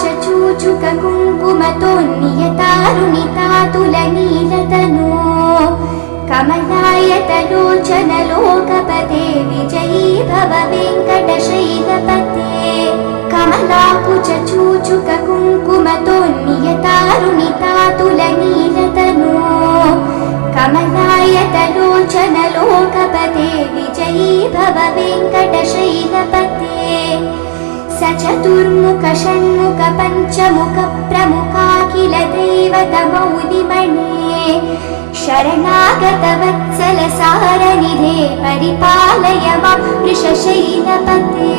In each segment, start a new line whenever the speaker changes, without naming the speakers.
చ చూచుక కుంకుమతో నియతారుణితాతుల నీలతను కమలాయతలోచన లోకపతే విజయీ భవ వెంకట శైలపతే కమలాకుచ చూచుక కుంకుమతో నియతారుణితాతుల నీలతను కమలాయతలోచన లోకపతే విజయీ భవ వెంకట శైలపతే स चतुर्मुख षण्मुख पञ्चमुख प्रमुखाखिल दैवतमौलिमणे शरणागतवत्सल सारनिधे परिपालय मां वृषशैलपते।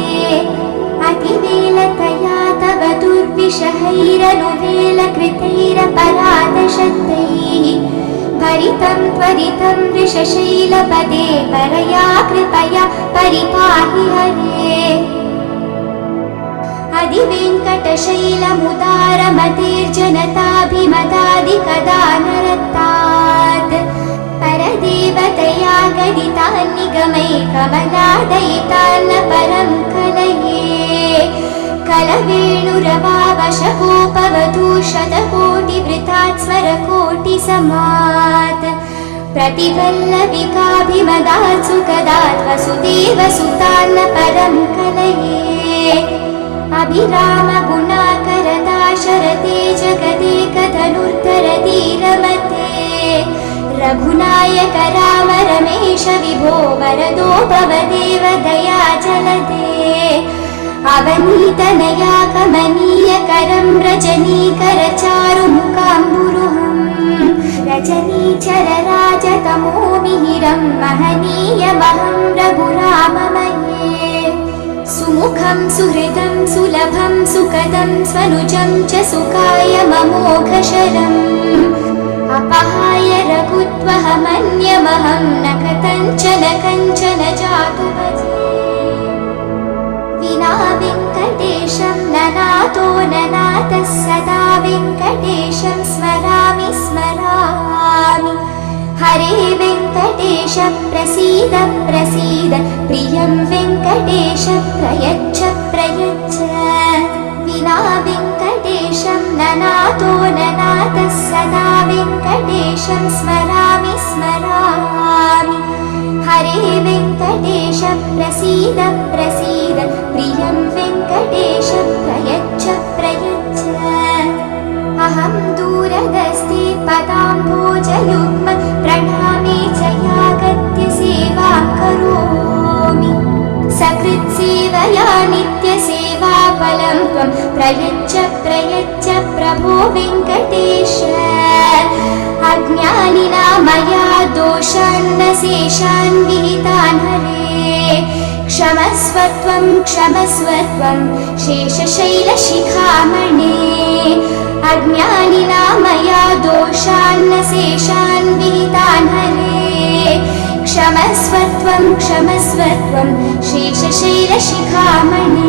अतिवेलतया तव दुर्विषहैरनुवेलकृतैरपराधशक्तैः। भरितं त्वरितं वृषशैलपदे परया कृपया परिपाहि हरे अधिवेङ्कटशैलमुदारमतिर्जनताभिमदादिकदानरत्तात् परदेवतया गदितान्निगमै कमलादयितान्न परं कलये कलवेणुरवावशकोपवधूशतकोटिवृतात् स्वरकोटिसमात्। प्रतिवल्लविकाभिमदात् सुखदात् वसुदेवसुतान्न परं कलये अभिराम गुणाकरदाशरथे जगदेकधनुर्धरधीरमते रघुनायक राम रमेश विभो वरदो भवदेव दया जलदे अवनीतनया कमनीयकरं रजनीकर चारुमुकाम्बुरुहम् रजनीचर राजतमो मिहिरं महनीयमहं रघुराममये सुमुखं सुहृदं सुलभं सुखदं स्वनुजं च सुखाय ममोघशरम्। अपहाय रघुत्वहमन्यमहं न कथञ्चन कञ्चन जातु भजे। विना वेङ्कटेशं ननातो ननातः सदा वेङ्कटेशं स्मरामि स्मरामि। हरे वेङ्कटेश प्रसीद प्रसीद ननातो ननातः सदा वेङ्कटेशं स्मरामि स्मरामि हरे वेङ्कटेश प्रसीद प्रसीद प्रियं वेङ्कटेश प्रयच्छ प्रयच्छ अहं दूरदस्ति पदाम्भोजयुग्म प्रणामे च यागत्य सेवां करोमि प्रयच्छ प्रयच्छ प्रभो वेङ्कटेश। अज्ञानिना मया दोषान्न शेषान् क्षमस्व त्वं क्षमस्व त्वं शेषशैलशिखामणे। अज्ञानिना मया दोषान्न शेषान् क्षमस्व त्वं क्षमस्व त्वं शेषशैलशिखामणे